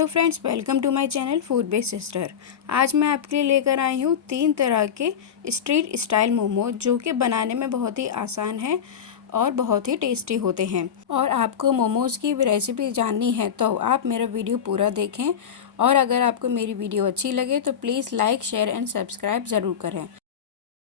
Hello friends, welcome to my channel food based sister. आज मैं आपके लिए लेकर आई हूँ 3 तरह के स्ट्रीट स्टाइल मोमोज जो कि बनाने में बहुत ही आसान है और बहुत ही टेस्टी होते हैं। और आपको मोमोज की रेसिपी जाननी है तो आप मेरा वीडियो पूरा देखें। और अगर आपको मेरी वीडियो अच्छी लगे तो please like, share and subscribe ज़रूर करें।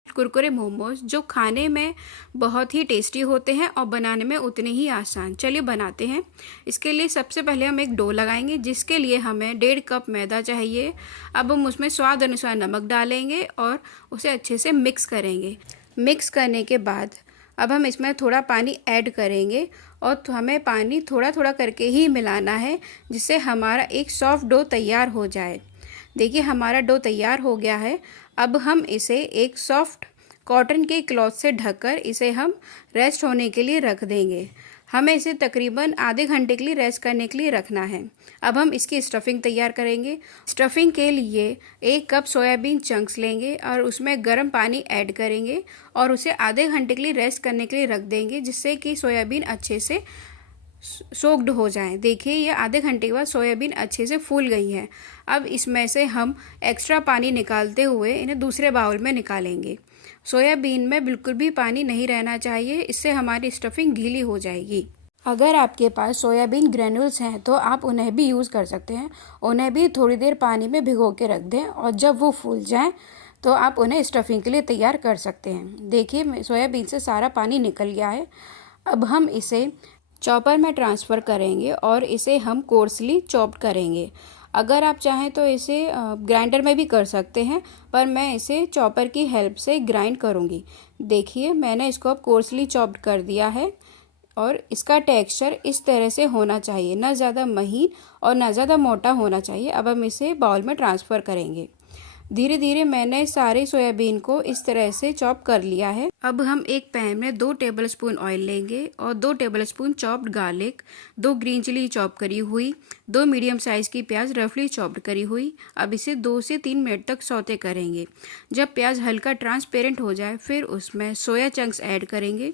कुरकुरे मोमोज जो खाने में बहुत ही टेस्टी होते हैं और बनाने में उतने ही आसान। चलिए बनाते हैं। इसके लिए सबसे पहले हम एक डो लगाएंगे जिसके लिए हमें 1.5 कप मैदा चाहिए। अब हम उसमें स्वाद अनुसार नमक डालेंगे और उसे अच्छे से मिक्स करेंगे। मिक्स करने के बाद अब हम इसमें थोड़ा पानी ऐड करेंगे और हमें पानी थोड़ा थोड़ा करके ही मिलाना है जिससे हमारा एक सॉफ्ट डो तैयार हो जाए। देखिए हमारा डो तैयार हो गया है। अब हम इसे एक सॉफ्ट कॉटन के क्लॉथ से ढककर इसे हम रेस्ट होने के लिए रख देंगे। हमें इसे तकरीबन आधे घंटे के लिए रेस्ट करने के लिए रखना है। अब हम इसकी स्टफिंग तैयार करेंगे। स्टफिंग के लिए 1 कप सोयाबीन चंक्स लेंगे और उसमें गर्म पानी ऐड करेंगे और उसे आधे घंटे के लिए रेस्ट करने के लिए रख देंगे जिससे कि सोयाबीन अच्छे से सोक्ड हो जाए। देखिए ये आधे घंटे के बाद सोयाबीन अच्छे से फूल गई है। अब इसमें से हम एक्स्ट्रा पानी निकालते हुए इन्हें दूसरे बाउल में निकालेंगे। सोयाबीन में बिल्कुल भी पानी नहीं रहना चाहिए, इससे हमारी स्टफिंग गीली हो जाएगी। अगर आपके पास सोयाबीन ग्रेन्यूल्स हैं तो आप उन्हें भी यूज़ कर सकते हैं। उन्हें भी थोड़ी देर पानी में भिगो के रख दें और जब वो फूल जाएं तो आप उन्हें स्टफिंग के लिए तैयार कर सकते हैं। देखिए सोयाबीन से सारा पानी निकल गया है। अब हम इसे चॉपर में ट्रांसफ़र करेंगे और इसे हम कोर्सली चॉप्ड करेंगे। अगर आप चाहें तो इसे ग्राइंडर में भी कर सकते हैं, पर मैं इसे चॉपर की हेल्प से ग्राइंड करूँगी। देखिए मैंने इसको अब कोर्सली चॉप्ड कर दिया है और इसका टेक्सचर इस तरह से होना चाहिए, ना ज़्यादा महीन और ना ज़्यादा मोटा होना चाहिए। अब हम इसे बाउल में ट्रांसफ़र करेंगे। धीरे धीरे मैंने सारे सोयाबीन को इस तरह से चॉप कर लिया है। अब हम एक पैन में 2 टेबलस्पून ऑयल लेंगे और 2 tablespoon chopped garlic, 2 green chilli chop करी हुई, 2 मीडियम साइज़ की प्याज रफली चॉप्ड करी हुई। अब इसे 2 से 3 मिनट तक सौते करेंगे। जब प्याज हल्का ट्रांसपेरेंट हो जाए फिर उसमें सोया चंक्स ऐड करेंगे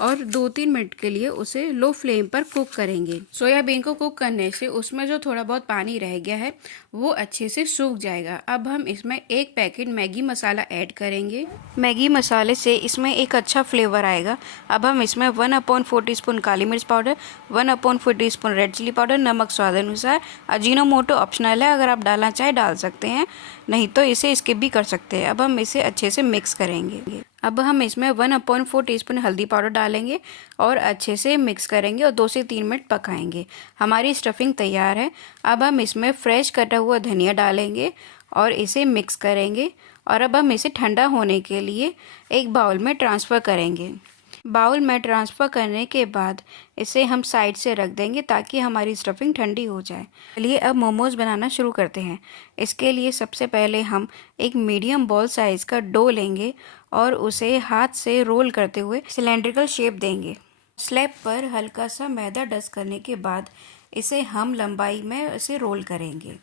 और 2-3 मिनट के लिए उसे लो फ्लेम पर कुक करेंगे। सोयाबीन को कुक करने से उसमें जो थोड़ा बहुत पानी रह गया है वो अच्छे से सूख जाएगा। अब हम इसमें 1 पैकेट मैगी मसाला ऐड करेंगे। मैगी मसाले से इसमें एक अच्छा फ्लेवर आएगा। अब हम इसमें 1/4 टीस्पून काली मिर्च powder, 1/4 teaspoon red chilli powder, नमक स्वाद अनुसार, अजीनोमोटो ऑप्शनल है, अगर आप डालना चाहें डाल सकते हैं, नहीं तो इसे स्किप भी कर सकते हैं। अब हम इसे अच्छे से मिक्स करेंगे। अब हम इसमें 1/4 टीस्पून हल्दी पाउडर डालेंगे और अच्छे से मिक्स करेंगे और 2 से 3 मिनट पकाएंगे। हमारी स्टफिंग तैयार है। अब हम इसमें फ्रेश कटा हुआ धनिया डालेंगे और इसे मिक्स करेंगे और अब हम इसे ठंडा होने के लिए एक बाउल में ट्रांसफ़र करेंगे। बाउल में ट्रांसफ़र करने के बाद इसे हम साइड से रख देंगे ताकि हमारी स्टफिंग ठंडी हो जाए। चलिए अब मोमोज़ बनाना शुरू करते हैं। इसके लिए सबसे पहले हम एक मीडियम बॉल साइज़ का डो लेंगे और उसे हाथ से रोल करते हुए सिलेंड्रिकल शेप देंगे। स्लैब पर हल्का सा मैदा डस्ट करने के बाद इसे हम लंबाई में इसे रोल करेंगे।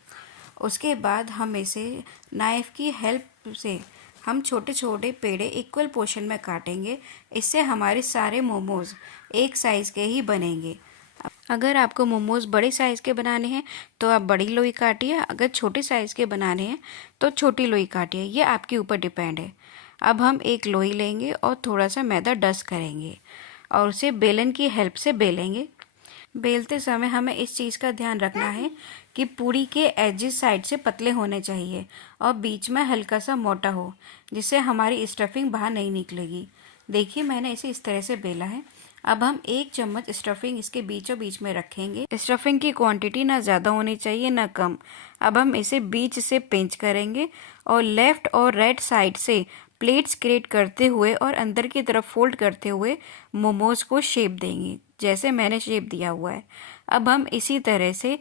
उसके बाद हम इसे नाइफ़ की हेल्प से हम छोटे छोटे पेड़े इक्वल पोर्शन में काटेंगे। इससे हमारे सारे मोमोज़ एक साइज़ के ही बनेंगे। अगर आपको मोमोज़ बड़े साइज़ के बनाने हैं तो आप बड़ी लोई काटिए, अगर छोटे साइज़ के बनाने हैं तो छोटी लोई काटिए, ये आपके ऊपर डिपेंड है। अब हम एक लोई लेंगे और थोड़ा सा मैदा डस्ट करेंगे और उसे बेलन की हेल्प से बेलेंगे। बेलते समय हमें इस चीज़ का ध्यान रखना है कि पूरी के एजेस साइड से पतले होने चाहिए और बीच में हल्का सा मोटा हो, जिससे हमारी स्टफिंग बाहर नहीं निकलेगी। देखिए मैंने इसे इस तरह से बेला है। अब हम 1 चम्मच स्टफिंग इसके बीचों बीच में रखेंगे। स्टफिंग की क्वांटिटी ना ज़्यादा होनी चाहिए ना कम। अब हम इसे बीच से पिंच करेंगे और लेफ़्ट और राइट साइड से प्लेट्स क्रिएट करते हुए और अंदर की तरफ फोल्ड करते हुए मोमोज़ को शेप देंगे, जैसे मैंने शेप दिया हुआ है। अब हम इसी तरह से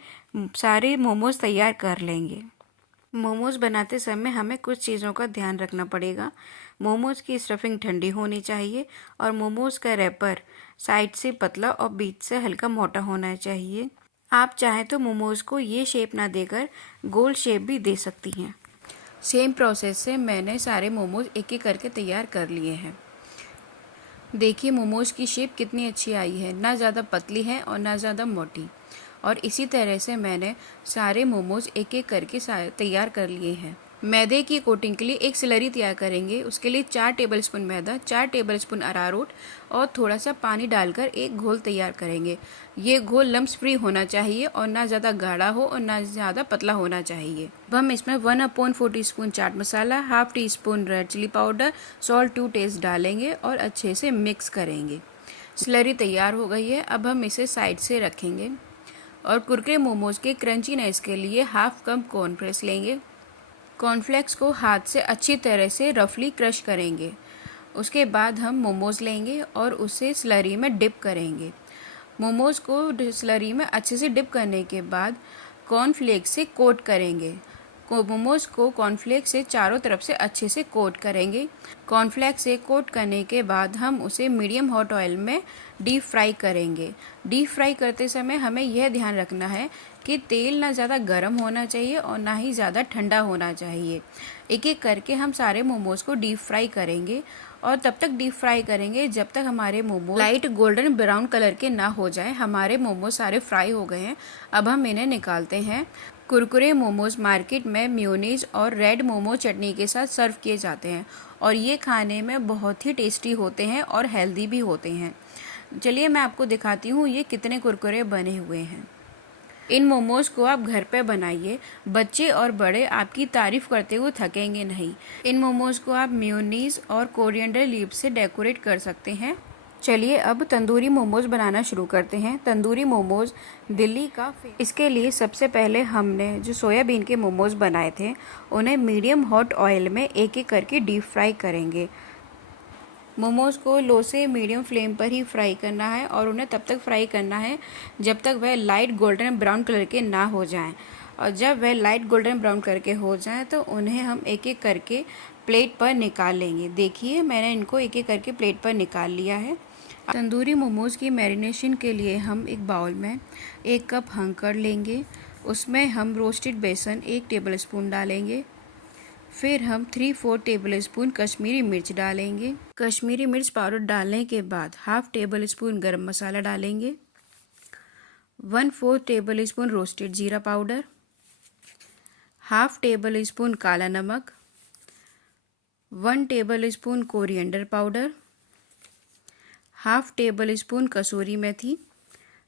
सारे मोमोज़ तैयार कर लेंगे। मोमोज़ बनाते समय हमें कुछ चीज़ों का ध्यान रखना पड़ेगा। मोमोज़ की स्टफिंग ठंडी होनी चाहिए और मोमोज़ का रैपर साइड से पतला और बीच से हल्का मोटा होना चाहिए। आप चाहें तो मोमोज़ को ये शेप ना देकर गोल शेप भी दे सकती हैं। सेम प्रोसेस से मैंने सारे मोमोज़ एक एक करके तैयार कर लिए हैं। देखिए मोमोज़ की शेप कितनी अच्छी आई है, ना ज़्यादा पतली है और ना ज़्यादा मोटी। और इसी तरह से मैंने सारे मोमोज़ एक एक करके तैयार कर लिए हैं। मैदे की कोटिंग के लिए एक स्लरी तैयार करेंगे। उसके लिए 4 टेबलस्पून मैदा, 4 टेबलस्पून अरारोट और थोड़ा सा पानी डालकर एक घोल तैयार करेंगे। ये घोल लम्स फ्री होना चाहिए और ना ज़्यादा गाढ़ा हो और ना ज़्यादा पतला होना चाहिए। अब हम इसमें 1/4 टीस्पून चाट मसाला, half teaspoon red chilli powder, salt to taste डालेंगे और अच्छे से मिक्स करेंगे। स्लरी तैयार हो गई है। अब हम इसे साइड से रखेंगे और कुरकुरे मोमोज के क्रंचीनेस के लिए हाफ कप कॉर्नफ्लेक्स लेंगे। कॉर्नफ्लेक्स को हाथ से अच्छी तरह से रफली क्रश करेंगे। उसके बाद हम मोमोज़ लेंगे और उसे स्लरी में डिप करेंगे। मोमोज़ को स्लरी में अच्छे से डिप करने के बाद कॉर्नफ्लेक्स से कोट करेंगे। मोमोज़ को कॉर्नफ्लेक्स से चारों तरफ से अच्छे से कोट करेंगे। कॉर्नफ्लेक्स से कोट करने के बाद हम उसे मीडियम हॉट ऑयल में डीप फ्राई करेंगे। डीप फ्राई करते समय हमें यह ध्यान रखना है कि तेल ना ज़्यादा गर्म होना चाहिए और ना ही ज़्यादा ठंडा होना चाहिए। एक एक करके हम सारे मोमोज़ को डीप फ्राई करेंगे और तब तक डीप फ्राई करेंगे जब तक हमारे momos light golden brown colour के ना हो जाए। हमारे मोमोज सारे फ्राई हो गए हैं। अब हम इन्हें निकालते हैं। कुरकुरे मोमोज मार्केट में मेयोनीज और रेड मोमो चटनी के साथ सर्व किए जाते हैं और ये खाने में बहुत ही टेस्टी होते हैं और हेल्दी भी होते हैं। चलिए मैं आपको दिखाती हूँ ये कितने कुरकुरे बने हुए हैं। इन मोमोज को आप घर पे बनाइए, बच्चे और बड़े आपकी तारीफ करते हुए थकेंगे नहीं। इन मोमोज को आप मेयोनीज और कोरिएंडर लीव्स से डेकोरेट कर सकते हैं। चलिए अब तंदूरी मोमोज बनाना शुरू करते हैं। तंदूरी मोमोज दिल्ली का इसके लिए सबसे पहले हमने जो सोयाबीन के मोमोज बनाए थे उन्हें मीडियम हॉट ऑयल में एक एक करके डीप फ्राई करेंगे। मोमोज़ को लो से मीडियम फ्लेम पर ही फ्राई करना है और उन्हें तब तक फ्राई करना है जब तक वह लाइट गोल्डन ब्राउन कलर के ना हो जाएं। और जब वह लाइट गोल्डन ब्राउन कलर के हो जाएं तो उन्हें हम एक एक करके प्लेट पर निकाल लेंगे। देखिए मैंने इनको एक एक करके प्लेट पर निकाल लिया है। तंदूरी मोमोज़ की मैरिनेशन के लिए हम एक बाउल में 1 कप हंकड़ लेंगे। उसमें हम रोस्टेड बेसन 1 टेबलस्पून डालेंगे। फिर हम 3/4 टेबलस्पून कश्मीरी मिर्च डालेंगे। कश्मीरी मिर्च पाउडर डालने के बाद हाफ टेबल स्पून गरम मसाला डालेंगे। 1/4 टेबलस्पून रोस्टेड जीरा पाउडर, हाफ टेबल स्पून काला नमक, 1 tablespoon coriander powder, half tablespoon कसूरी मेथी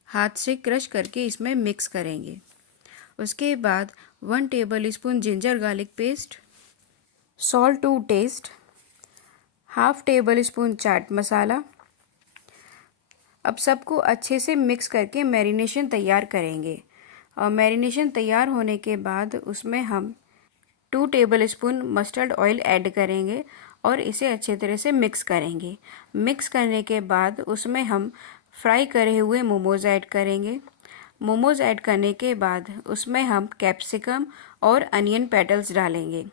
हाथ से क्रश करके इसमें मिक्स करेंगे। उसके बाद 1 tablespoon ginger garlic paste, salt to taste, half tablespoon chaat masala. अब सबको अच्छे से मिक्स करके मैरिनेशन तैयार करेंगे और मैरिनेशन तैयार होने के बाद उसमें हम 2 टेबलस्पून मस्टर्ड ऑयल ऐड करेंगे और इसे अच्छे तरह से मिक्स करेंगे। मिक्स करने के बाद उसमें हम फ्राई करे हुए मोमोज़ ऐड करेंगे। मोमोज़ ऐड करने के बाद उसमें हम कैप्सिकम और अनियन पेटल्स डालेंगे।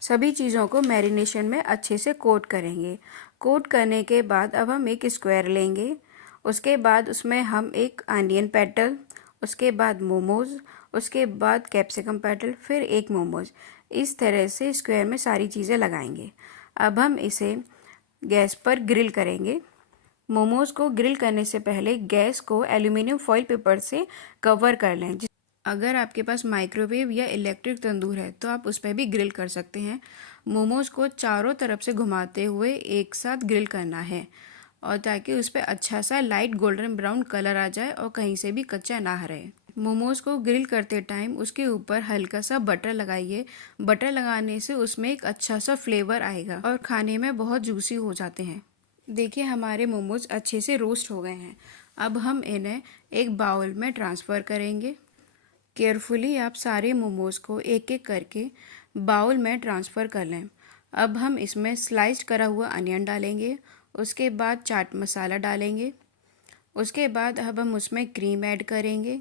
सभी चीज़ों को मैरिनेशन में अच्छे से कोट करेंगे। कोट करने के बाद अब हम एक स्क्वायर लेंगे। उसके बाद उसमें हम एक अनियन पेटल, उसके बाद मोमोज़, उसके बाद कैप्सिकम पेटल, फिर एक मोमोज़। इस तरह से स्क्वायर में सारी चीज़ें लगाएंगे। अब हम इसे गैस पर ग्रिल करेंगे। मोमोज़ को ग्रिल करने से पहले गैस को एल्युमिनियम फॉइल पेपर से कवर कर लें। अगर आपके पास माइक्रोवेव या इलेक्ट्रिक तंदूर है तो आप उस पर भी ग्रिल कर सकते हैं। मोमोज़ को चारों तरफ से घुमाते हुए एक साथ ग्रिल करना है और ताकि उस पर अच्छा सा लाइट गोल्डन ब्राउन कलर आ जाए और कहीं से भी कच्चा ना रहे। मोमोज़ को ग्रिल करते टाइम उसके ऊपर हल्का सा बटर लगाइए। बटर लगाने से उसमें एक अच्छा सा फ्लेवर आएगा और खाने में बहुत जूसी हो जाते हैं। देखिए हमारे मोमोज़ अच्छे से रोस्ट हो गए हैं। अब हम इन्हें एक बाउल में ट्रांसफ़र करेंगे। केयरफुली आप सारे मोमोज़ को एक एक करके बाउल में ट्रांसफ़र कर लें। अब हम इसमें स्लाइस्ड करा हुआ अनियन डालेंगे। उसके बाद चाट मसाला डालेंगे। उसके बाद अब हम उसमें क्रीम ऐड करेंगे,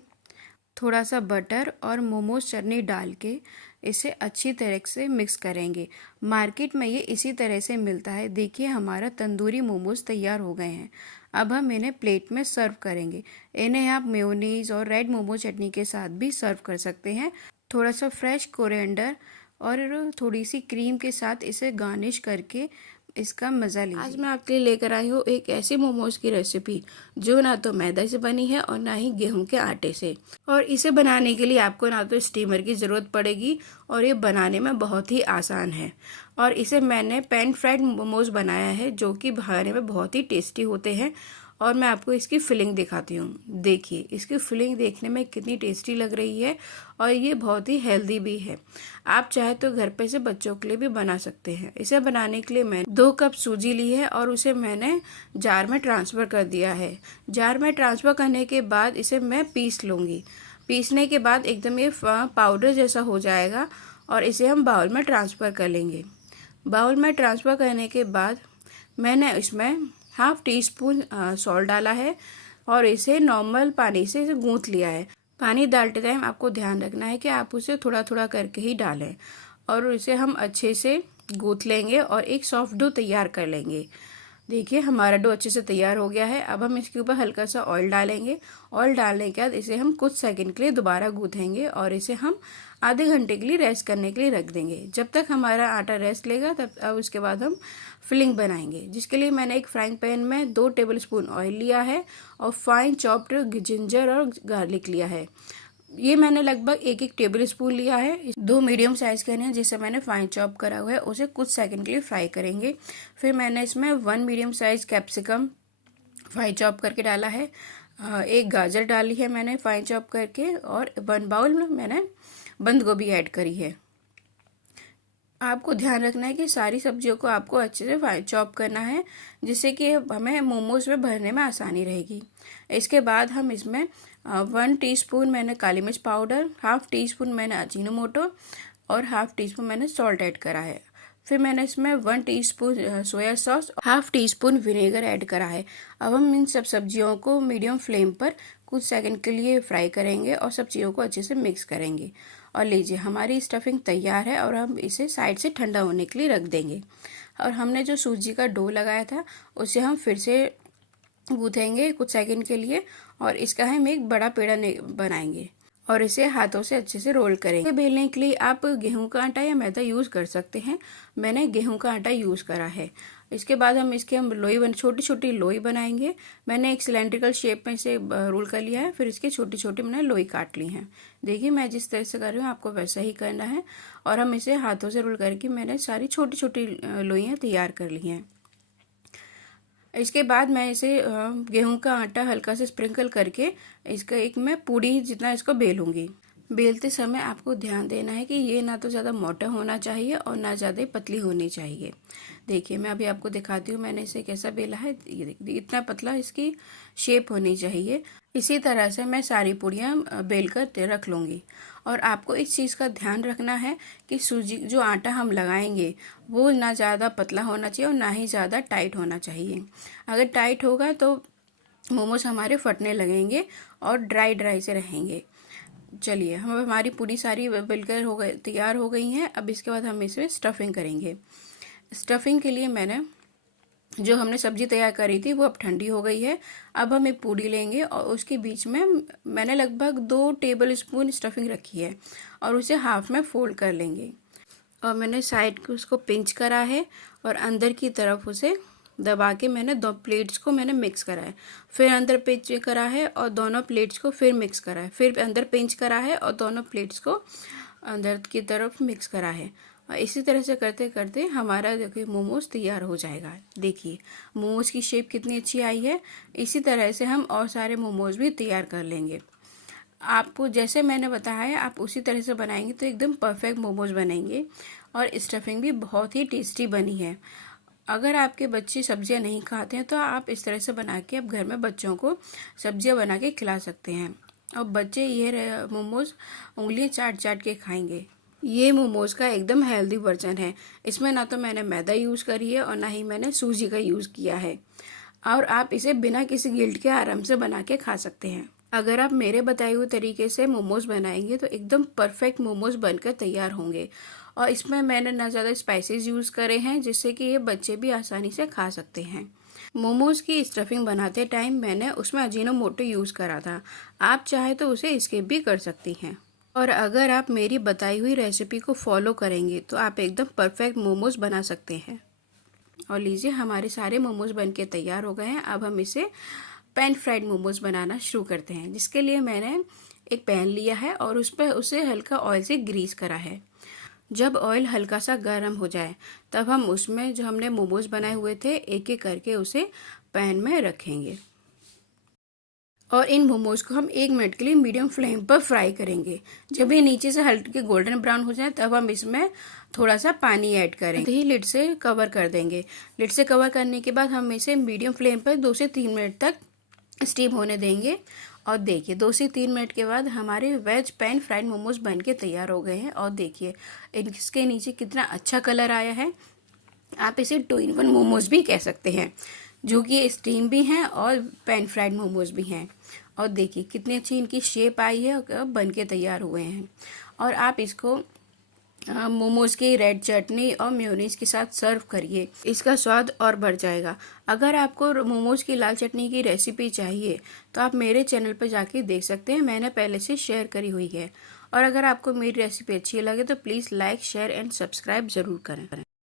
थोड़ा सा बटर और मोमोज़ चटनी डाल के इसे अच्छी तरह से मिक्स करेंगे। मार्केट में ये इसी तरह से मिलता है। देखिए हमारा तंदूरी मोमोज़ तैयार हो गए हैं। अब हम इन्हें प्लेट में सर्व करेंगे। इन्हें आप मेयोनीज़ और रेड मोमो चटनी के साथ भी सर्व कर सकते हैं। थोड़ा सा फ्रेश कोरिएंडर और थोड़ी सी क्रीम के साथ इसे गार्निश करके इसका मज़ा लीजिए। आज मैं आपके लिए लेकर आई हूँ एक ऐसी मोमोज की रेसिपी जो ना तो मैदा से बनी है और ना ही गेहूं के आटे से। और इसे बनाने के लिए आपको ना तो स्टीमर की ज़रूरत पड़ेगी और ये बनाने में बहुत ही आसान है। और इसे मैंने पैन फ्राइड मोमोज बनाया है जो कि खाने में बहुत ही टेस्टी होते हैं। और मैं आपको इसकी फिलिंग दिखाती हूँ। देखिए इसकी फिलिंग देखने में कितनी टेस्टी लग रही है और ये बहुत ही हेल्दी भी है। आप चाहे तो घर पे से बच्चों के लिए भी बना सकते हैं। इसे बनाने के लिए मैं 2 कप सूजी ली है और उसे मैंने जार में ट्रांसफ़र कर दिया है। जार में ट्रांसफ़र करने के बाद इसे मैं पीस लूँगी। पीसने के बाद एकदम ये पाउडर जैसा हो जाएगा और इसे हम बाउल में ट्रांसफ़र कर लेंगे। बाउल में ट्रांसफ़र करने के बाद मैंने इसमें हाफ टी स्पून सॉल्ट डाला है और इसे नॉर्मल पानी से इसे गूँथ लिया है। पानी डालते टाइम आपको ध्यान रखना है कि आप उसे थोड़ा थोड़ा करके ही डालें और इसे हम अच्छे से गूँथ लेंगे और एक सॉफ्ट डो तैयार कर लेंगे। देखिए हमारा डो अच्छे से तैयार हो गया है। अब हम इसके ऊपर हल्का सा ऑयल डालेंगे। ऑयल डालने के बाद इसे हम कुछ सेकंड के लिए दोबारा गूँथेंगे और इसे हम आधे घंटे के लिए रेस्ट करने के लिए रख देंगे। जब तक हमारा आटा रेस्ट लेगा तब अब उसके बाद हम फिलिंग बनाएंगे, जिसके लिए मैंने एक फ्राइंग पैन में 2 टेबलस्पून ऑयल लिया है और फाइन चॉप्ड जिंजर और गार्लिक लिया है। ये मैंने लगभग 1-1 टेबल स्पून लिया है। 2 मीडियम साइज़ के हैं जिसे मैंने फाइन चॉप करा हुआ है, उसे कुछ सेकंड के लिए फ्राई करेंगे। फिर मैंने इसमें 1 medium size capsicum fine chop करके डाला है। 1 गाजर डाली है मैंने फाइन चॉप करके और 1 बाउल में मैंने बंद गोभी ऐड करी है। आपको ध्यान रखना है कि सारी सब्जियों को आपको अच्छे से फाइन चॉप करना है जिससे कि हमें मोमोज में भरने में आसानी रहेगी। इसके बाद हम इसमें 1 टीस्पून मैंने काली मिर्च पाउडर, हाफ टी स्पून मैंने अजीनोमोटो और हाफ टी स्पून मैंने सॉल्ट ऐड करा है। फिर मैंने इसमें 1 teaspoon soya sauce, half tea spoon vinegar add करा है। अब हम इन सब सब्जियों को मीडियम फ्लेम पर कुछ सेकंड के लिए फ्राई करेंगे और सब्जियों को अच्छे से मिक्स करेंगे। और लीजिए हमारी स्टफिंग तैयार है और हम इसे साइड से ठंडा होने के लिए रख देंगे। और हमने जो सूजी का डो लगाया था उसे हम फिर से गूँथेंगे कुछ सेकंड के लिए और इसका हम एक बड़ा पेड़ा बनाएंगे और इसे हाथों से अच्छे से रोल करेंगे। बेलने के लिए आप गेहूं का आटा या मैदा यूज़ कर सकते हैं। मैंने गेहूं का आटा यूज़ करा है। इसके बाद हम लोई छोटी छोटी लोई बनाएंगे। मैंने एक सिलेंड्रिकल शेप में इसे रोल कर लिया है। फिर इसके छोटी छोटी मैंने लोई काट ली हैं। देखिए मैं जिस तरह से कर रही हूँ आपको वैसा ही करना है। और हम इसे हाथों से रोल करके मैंने सारी छोटी छोटी लोइयाँ तैयार कर ली हैं। इसके बाद मैं इसे गेहूं का आटा हल्का से स्प्रिंकल करके इसका एक मैं पूड़ी जितना इसको बेलूंगी। बेलते समय आपको ध्यान देना है कि ये ना तो ज़्यादा मोटा होना चाहिए और ना ज़्यादा पतली होनी चाहिए। देखिए मैं अभी आपको दिखाती हूँ मैंने इसे कैसा बेला है। ये देखिए इतना पतला इसकी शेप होनी चाहिए। इसी तरह से मैं सारी पूड़ियाँ बेल कर रख लूँगी। और आपको इस चीज़ का ध्यान रखना है कि सूजी जो आटा हम लगाएंगे वो ना ज़्यादा पतला होना चाहिए और ना ही ज़्यादा टाइट होना चाहिए। अगर टाइट होगा तो मोमोज हमारे फटने लगेंगे और ड्राई ड्राई से रहेंगे। चलिए हमारी पूरी सारी बेलकर हो गई तैयार हो गई हैं। अब इसके बाद हम इसमें स्टफिंग करेंगे। स्टफिंग के लिए मैंने जो हमने सब्जी तैयार करी थी वो अब ठंडी हो गई है। अब हम एक पूड़ी लेंगे और उसके बीच में मैंने लगभग 2 टेबल स्पून स्टफिंग रखी है और उसे हाफ में फोल्ड कर लेंगे। और मैंने साइड को उसको पिंच करा है और अंदर की तरफ उसे दबा के मैंने 2 प्लेट्स को मैंने मिक्स करा है। फिर अंदर पिंच करा है और दोनों प्लेट्स को फिर मिक्स करा है। फिर अंदर पिंच करा है और दोनों प्लेट्स को अंदर की तरफ मिक्स करा है। और इसी तरह से करते करते हमारा देखिए मोमोज तैयार हो जाएगा। देखिए मोमोज की शेप कितनी अच्छी आई है। इसी तरह से हम और सारे मोमोज भी तैयार कर लेंगे। आपको जैसे मैंने बताया है आप उसी तरह से बनाएंगे तो एकदम परफेक्ट मोमोज बनेंगे। और स्टफिंग भी बहुत ही टेस्टी बनी है। अगर आपके बच्चे सब्जियां नहीं खाते हैं तो आप इस तरह से बना के आप घर में बच्चों को सब्जियां बना के खिला सकते हैं और बच्चे ये मोमोज उंगलियां चाट चाट के खाएंगे। ये मोमोज का एकदम हेल्दी वर्जन है। इसमें ना तो मैंने मैदा यूज़ करी है और ना ही मैंने सूजी का यूज़ किया है और आप इसे बिना किसी गिल्ट के आराम से बना के खा सकते हैं। अगर आप मेरे बताए हुए तरीके से मोमोज बनाएंगे तो एकदम परफेक्ट मोमोज बनकर तैयार होंगे। और इसमें मैंने ना ज़्यादा स्पाइसेस यूज़ करे हैं जिससे कि ये बच्चे भी आसानी से खा सकते हैं। मोमोज़ की स्टफिंग बनाते टाइम मैंने उसमें अजीनोमोटो यूज़ करा था। आप चाहे तो उसे स्किप भी कर सकती हैं। और अगर आप मेरी बताई हुई रेसिपी को फॉलो करेंगे तो आप एकदम परफेक्ट मोमोज बना सकते हैं। और लीजिए हमारे सारे मोमोज बनके तैयार हो गए हैं। अब हम इसे पैन फ्राइड मोमोज बनाना शुरू करते हैं, जिसके लिए मैंने एक पैन लिया है और उस पर उसे हल्का ऑयल से ग्रीस करा है। जब ऑयल हल्का सा गर्म हो जाए तब हम उसमें जो हमने मोमोज बनाए हुए थे एक एक करके उसे पैन में रखेंगे और इन मोमोज को हम 1 मिनट के लिए मीडियम फ्लेम पर फ्राई करेंगे। जब ये नीचे से हल्के गोल्डन ब्राउन हो जाए तब हम इसमें थोड़ा सा पानी ऐड करेंगे ही लिड से कवर कर देंगे। लिड से कवर करने के बाद हम इसे मीडियम फ्लेम पर 2 से 3 मिनट तक स्टीम होने देंगे। और देखिए 2 से 3 मिनट के बाद हमारे वेज पैन फ्राइड मोमोज बनके तैयार हो गए हैं। और देखिए इसके नीचे कितना अच्छा कलर आया है। आप इसे 2-in-1 मोमोज भी कह सकते हैं, जो कि स्टीम भी हैं और पैन फ्राइड मोमोज भी हैं। और देखिए कितनी अच्छी इनकी शेप आई है और बनके तैयार हुए हैं। और आप इसको मोमोज की रेड चटनी और मेयोनीज के साथ सर्व करिए, इसका स्वाद और बढ़ जाएगा। अगर आपको मोमोज की लाल चटनी की रेसिपी चाहिए तो आप मेरे चैनल पर जाके देख सकते हैं, मैंने पहले से शेयर करी हुई है। और अगर आपको मेरी रेसिपी अच्छी लगे तो please like, share and subscribe ज़रूर करें।